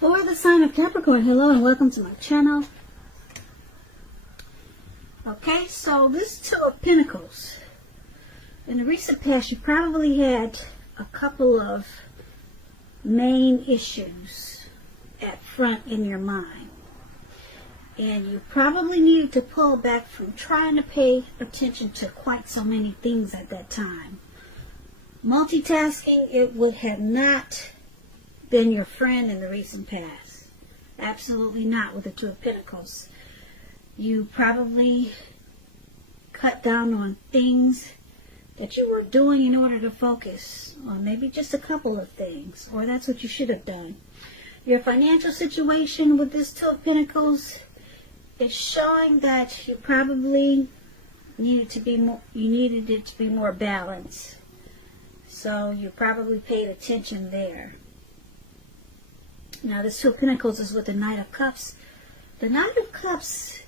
For the sign of Capricorn, hello and welcome to my channel. Okay, so this Two of Pentacles. In the recent past, you probably had a couple of main issues at front in your mind. And you probably needed to pull back from trying to pay attention to quite so many things at that time. Multitasking, it would have not been your friend in the recent past. Absolutely not with the Two of Pentacles. You probably cut down on things that you were doing in order to focus on maybe just a couple of things, or that's what you should have done. Your financial situation with this Two of Pentacles is showing that you probably needed it to be more balanced. So you probably paid attention there. Now this Two of Pentacles is with the Knight of Cups. The Knight of Cups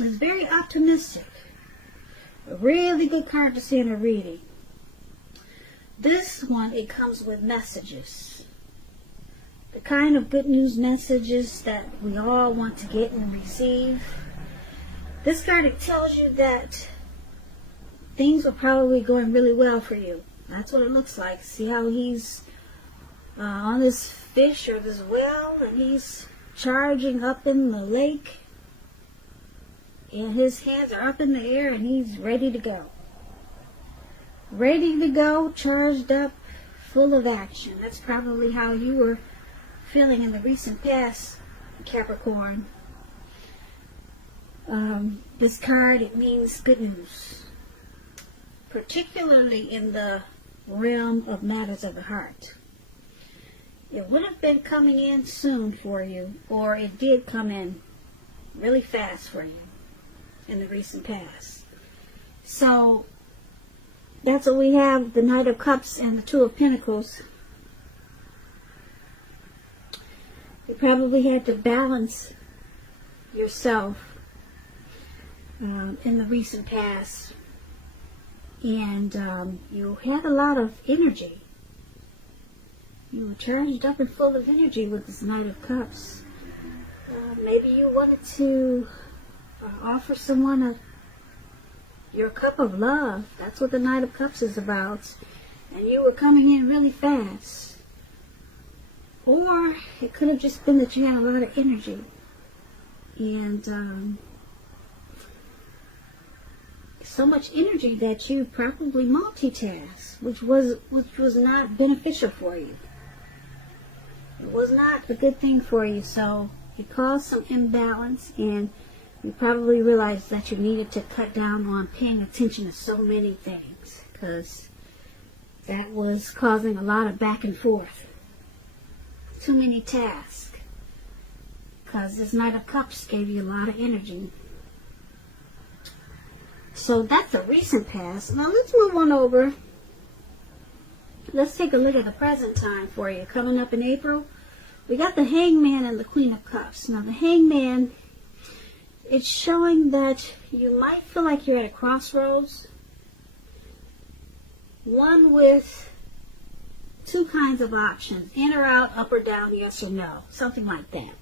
is very optimistic. A really good card to see in a reading. This one, it comes with messages. The kind of good news messages that we all want to get and receive. This card, it tells you that things are probably going really well for you. That's what it looks like. See how he's on this fish or this well, and he's charging up in the lake, and his hands are up in the air, and he's ready to go. Ready to go, charged up, full of action. That's probably how you were feeling in the recent past, Capricorn. This card, it means good news, particularly in the realm of matters of the heart. It would have been coming in soon for you, or it did come in really fast for you in the recent past. So that's what we have, the Knight of Cups and the Two of Pentacles. You probably had to balance yourself in the recent past, and you had a lot of energy. You were charged up and full of energy with this Knight of Cups. Maybe you wanted to offer someone your cup of love. That's what the Knight of Cups is about. And you were coming in really fast. Or it could have just been that you had a lot of energy. And so much energy that you probably multitasked, which was not beneficial for you. It was not a good thing for you, so it caused some imbalance, and you probably realized that you needed to cut down on paying attention to so many things, because that was causing a lot of back and forth. Too many tasks, because this Knight of Cups gave you a lot of energy. So that's the recent past. Now let's move on over. Let's take a look at the present time for you. Coming up in April, we got the Hangman and the Queen of Cups. Now the Hangman, it's showing that you might feel like you're at a crossroads. One with two kinds of options. In or out, up or down, yes or no. Something like that.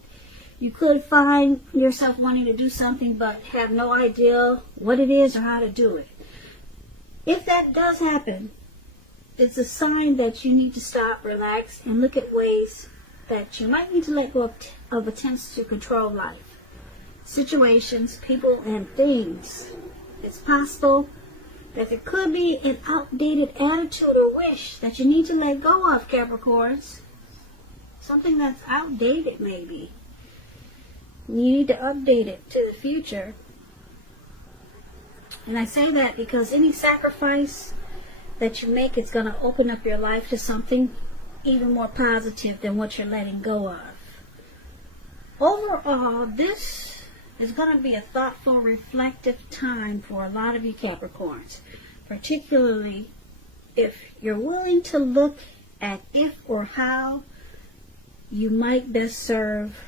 You could find yourself wanting to do something but have no idea what it is or how to do it. If that does happen, it's a sign that you need to stop, relax, and look at ways that you might need to let go of attempts to control life, situations, people, and things. It's possible that there could be an outdated attitude or wish that you need to let go of, Capricorns. Something that's outdated, maybe. You need to update it to the future. And I say that because any sacrifice that you make is going to open up your life to something even more positive than what you're letting go of. Overall, this is going to be a thoughtful, reflective time for a lot of you Capricorns, particularly if you're willing to look at if or how you might best serve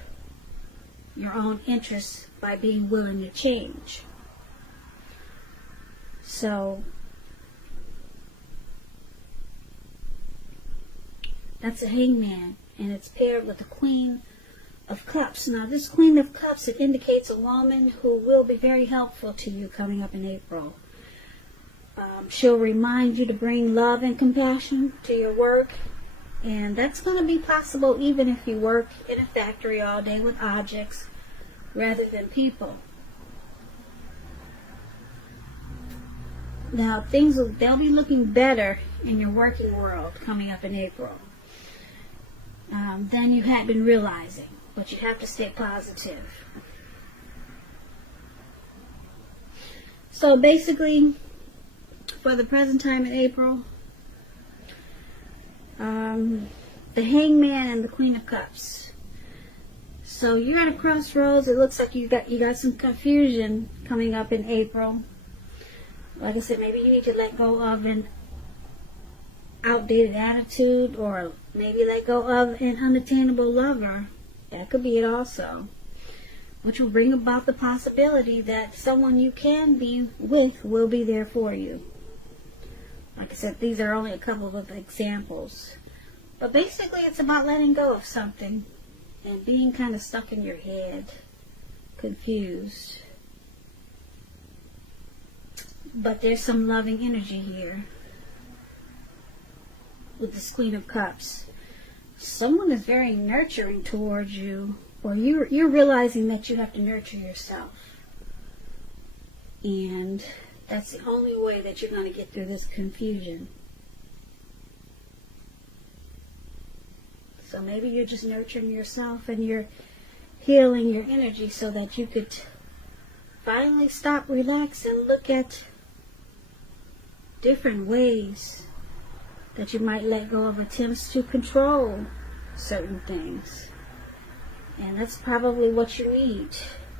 your own interests by being willing to change. So that's a Hangman. and it's paired with the Queen of Cups. Now, this Queen of Cups, it indicates a woman who will be very helpful to you coming up in April. She'll remind you to bring love and compassion to your work, and that's going to be possible even if you work in a factory all day with objects rather than people. Now, they'll be looking better in your working world coming up in April than you had been realizing. But you have to stay positive. So basically, for the present time in April, the Hangman and the Queen of Cups. So you're at a crossroads. It looks like you got some confusion coming up in April. Like I said, maybe you need to let go of an outdated attitude, or maybe let go of an unattainable lover. That could be it also. Which will bring about the possibility that someone you can be with will be there for you. Like I said, these are only a couple of examples. But basically it's about letting go of something and being kind of stuck in your head, confused. But there's some loving energy here with this Queen of Cups. Someone is very nurturing towards you, or you're realizing that you have to nurture yourself. And that's the only way that you're going to get through this confusion. So maybe you're just nurturing yourself and you're healing your energy so that you could finally stop, relax, and look at different ways that you might let go of attempts to control certain things. And that's probably what you need,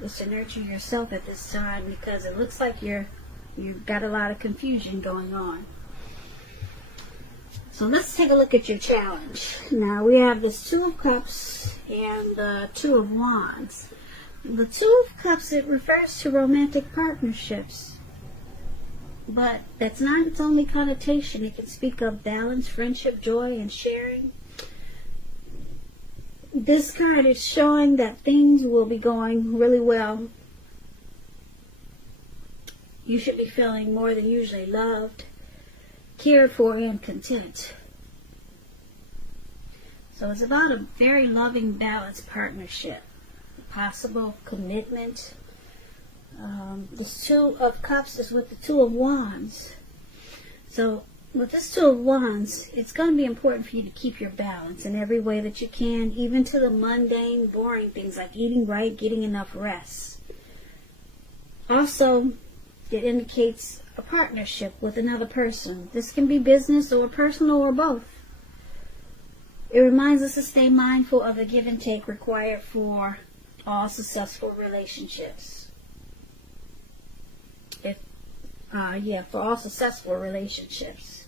is to nurture yourself at this time, because it looks like you've got a lot of confusion going on. So let's take a look at your challenge. Now we have this Two of Cups and the Two of Wands. The Two of Cups, it refers to romantic partnerships. But that's not its only connotation. It can speak of balance, friendship, joy, and sharing. This card is showing that things will be going really well. You should be feeling more than usually loved, cared for, and content. So it's about a very loving, balanced partnership, possible commitment. This Two of Cups is with the Two of Wands. So with this Two of Wands, it's going to be important for you to keep your balance in every way that you can, even to the mundane, boring things like eating right, getting enough rest. Also, it indicates a partnership with another person. This can be business or personal or both. It reminds us to stay mindful of the give and take required for all successful relationships. For all successful relationships.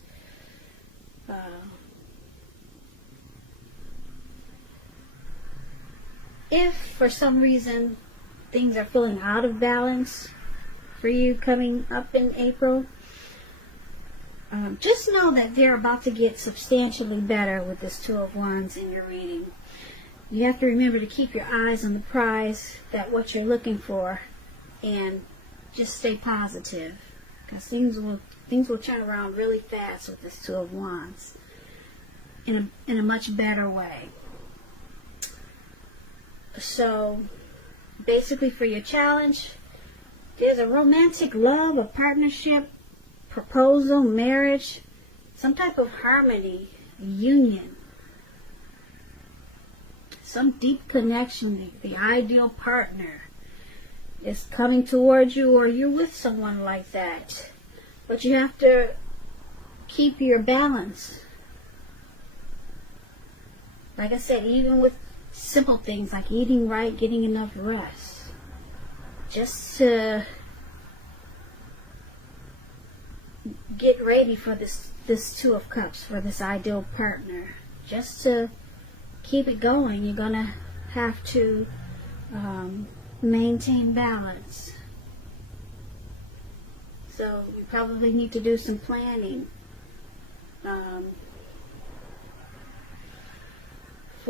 If for some reason things are feeling out of balance for you coming up in April, just know that they're about to get substantially better with this Two of Wands in your reading. You have to remember to keep your eyes on the prize, that what you're looking for, and just stay positive, because things will turn around really fast with this Two of Wands in a much better way. So basically for your challenge, there's a romantic love, a partnership, proposal, marriage, some type of harmony, union, some deep connection. The ideal partner is coming towards you, or you're with someone like that. But you have to keep your balance. Like I said, even with simple things like eating right, getting enough rest, just to get ready for this Two of Cups, for this ideal partner. Just to keep it going, you're gonna have to maintain balance. So you probably need to do some planning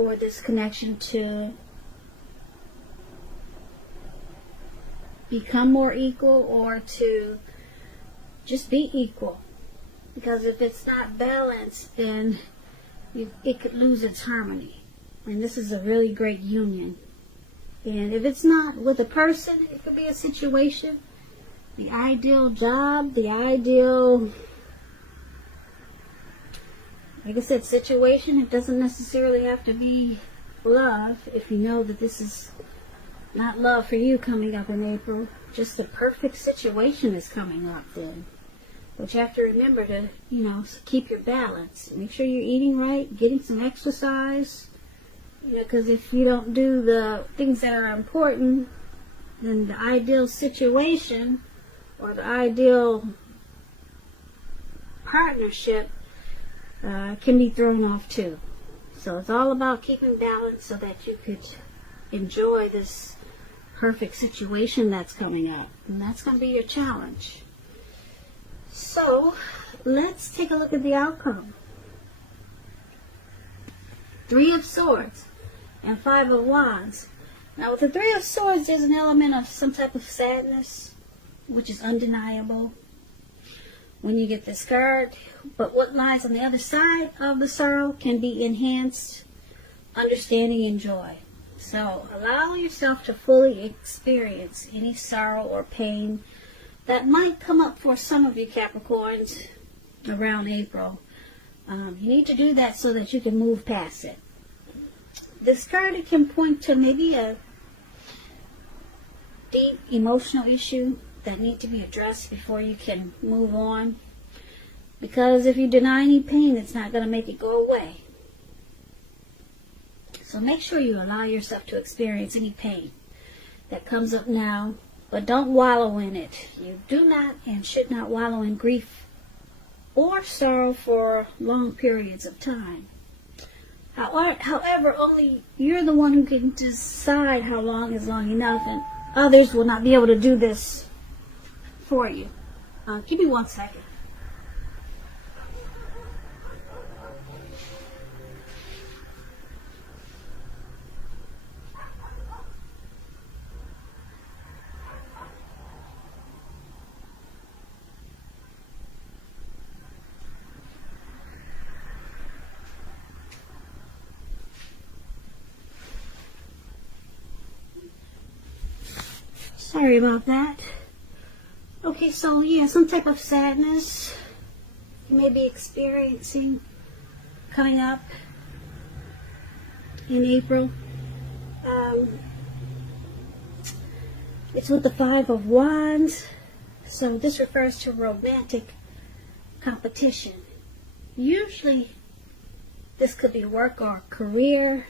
for this connection to become more equal, or to just be equal. Because if it's not balanced, then it could lose its harmony. And this is a really great union. And if it's not with a person, it could be a situation. The ideal job, the ideal, like I said, situation. It doesn't necessarily have to be love. If you know that this is not love for you coming up in April, just the perfect situation is coming up then. But you have to remember to, keep your balance. Make sure you're eating right, getting some exercise. Because if you don't do the things that are important, then the ideal situation or the ideal partnership can be thrown off too. So it's all about keeping balance so that you could enjoy this perfect situation that's coming up. And that's going to be your challenge. So let's take a look at the outcome. 3 of Swords and 5 of Wands. Now with the 3 of Swords, there's an element of some type of sadness, which is undeniable when you get this card. But what lies on the other side of the sorrow can be enhanced understanding and joy. So allow yourself to fully experience any sorrow or pain that might come up for some of you Capricorns around April. You need to do that so that you can move past it. This card, it can point to maybe a deep emotional issue that needs to be addressed before you can move on. Because if you deny any pain, it's not going to make it go away. So make sure you allow yourself to experience any pain that comes up now, but don't wallow in it. You do not and should not wallow in grief or sorrow for long periods of time. However, only you're the one who can decide how long is long enough, and others will not be able to do this for you. Give me 1 second. Sorry about that. Okay, so yeah, some type of sadness you may be experiencing coming up in April. It's with the 5 of Wands, so this refers to romantic competition. Usually this could be work or career,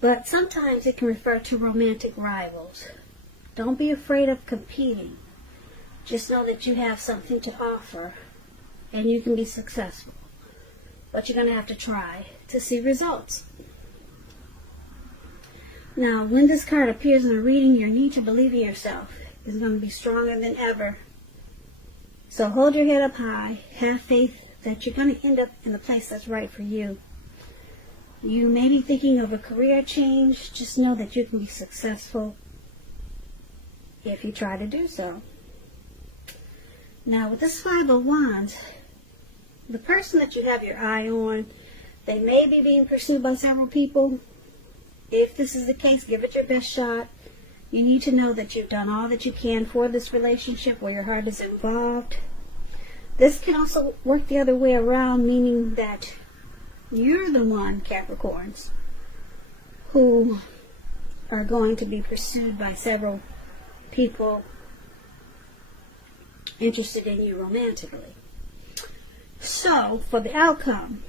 but sometimes it can refer to romantic rivals. Don't be afraid of competing. Just know that you have something to offer and you can be successful. But you're going to have to try to see results. Now, when this card appears in a reading, your need to believe in yourself is going to be stronger than ever. So hold your head up high. Have faith that you're going to end up in the place that's right for you. You may be thinking of a career change. Just know that you can be successful if you try to do so. Now with this 5 of Wands, the person that you have your eye on, they may be being pursued by several people. If this is the case, give it your best shot. You need to know that you've done all that you can for this relationship where your heart is involved. This can also work the other way around, meaning that you're the one, Capricorns, who are going to be pursued by several people interested in you romantically. So, for the outcome,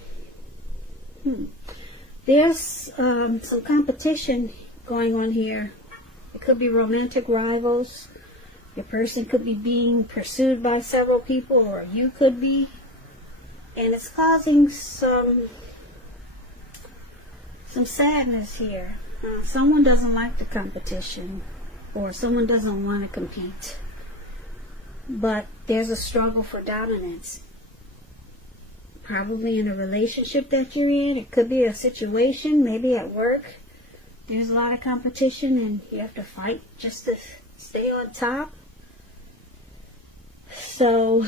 there's some competition going on here. It could be romantic rivals. Your person could be being pursued by several people, or you could be. And it's causing some sadness here. Someone doesn't like the competition, or someone doesn't want to compete. But there's a struggle for dominance. probably in a relationship that you're in. It could be a situation, maybe at work. There's a lot of competition and you have to fight just to stay on top. So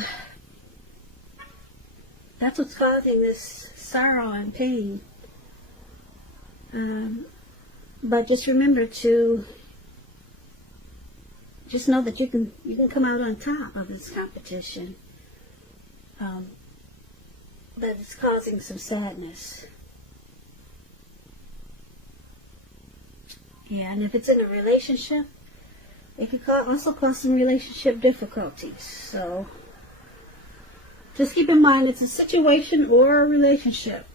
that's what's causing this sorrow and pain. But just remember to just know that you can come out on top of this competition. That it's causing some sadness. Yeah, and if it's in a relationship, it could also cause some relationship difficulties. So just keep in mind it's a situation or a relationship.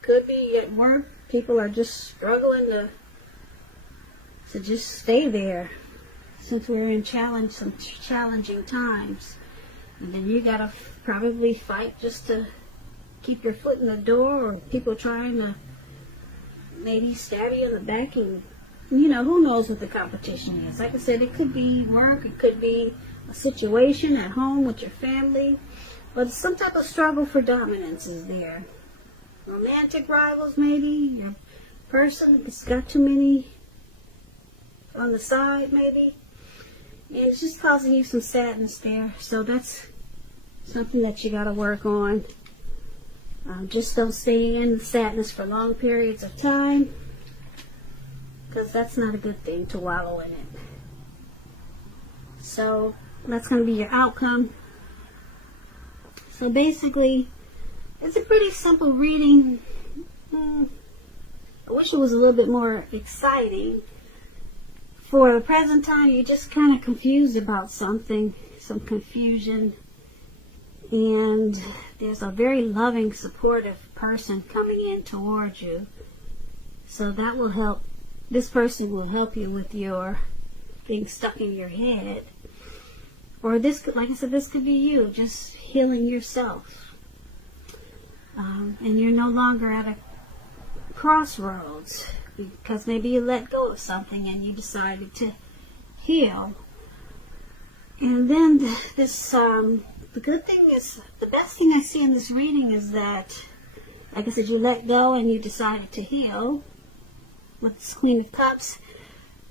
Could be at work. People are just struggling to just stay there since we're in some challenging times. And then you gotta probably fight just to keep your foot in the door, or people trying to maybe stab you in the back, and who knows what the competition is. Like I said, it could be work, it could be a situation at home with your family, but some type of struggle for dominance is there. Romantic rivals, maybe. Your person has got too many on the side, maybe. And it's just causing you some sadness there. So that's something that you got to work on. Just don't stay in sadness for long periods of time, because that's not a good thing to wallow in it. So that's going to be your outcome. So basically, it's a pretty simple reading. I wish it was a little bit more exciting. For the present time, you're just kind of confused about something, some confusion. And there's a very loving, supportive person coming in towards you. So that will help. This person will help you with your being stuck in your head. Or this, like I said, this could be you just healing yourself. And you're no longer at a crossroads because maybe you let go of something and you decided to heal. And then this, the good thing is, the best thing I see in this reading is that, like I said, you let go and you decided to heal with this Queen of Cups.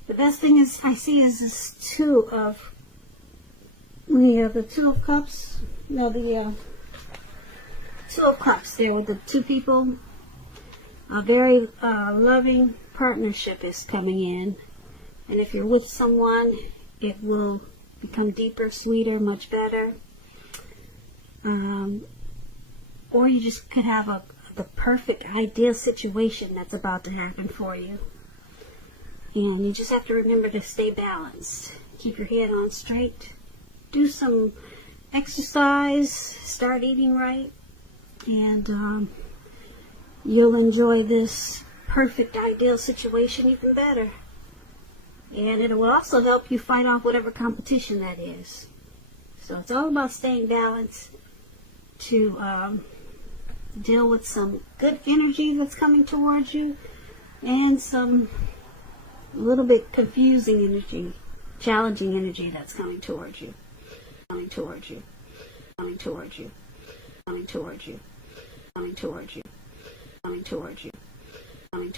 The best thing I see is this Two of Cups. No, the Two of Cups there with the two people. A very loving partnership is coming in. And if you're with someone, it will become deeper, sweeter, much better. Or you just could have the perfect, ideal situation that's about to happen for you. And you just have to remember to stay balanced. Keep your head on straight. Do some exercise. Start eating right. And you'll enjoy this perfect, ideal situation even better. And it will also help you fight off whatever competition that is. So it's all about staying balanced to deal with some good energy that's coming towards you and some a little bit confusing energy, challenging energy that's coming towards you. Coming towards you. Coming towards you. Coming towards you. Coming towards you. Coming towards you. Coming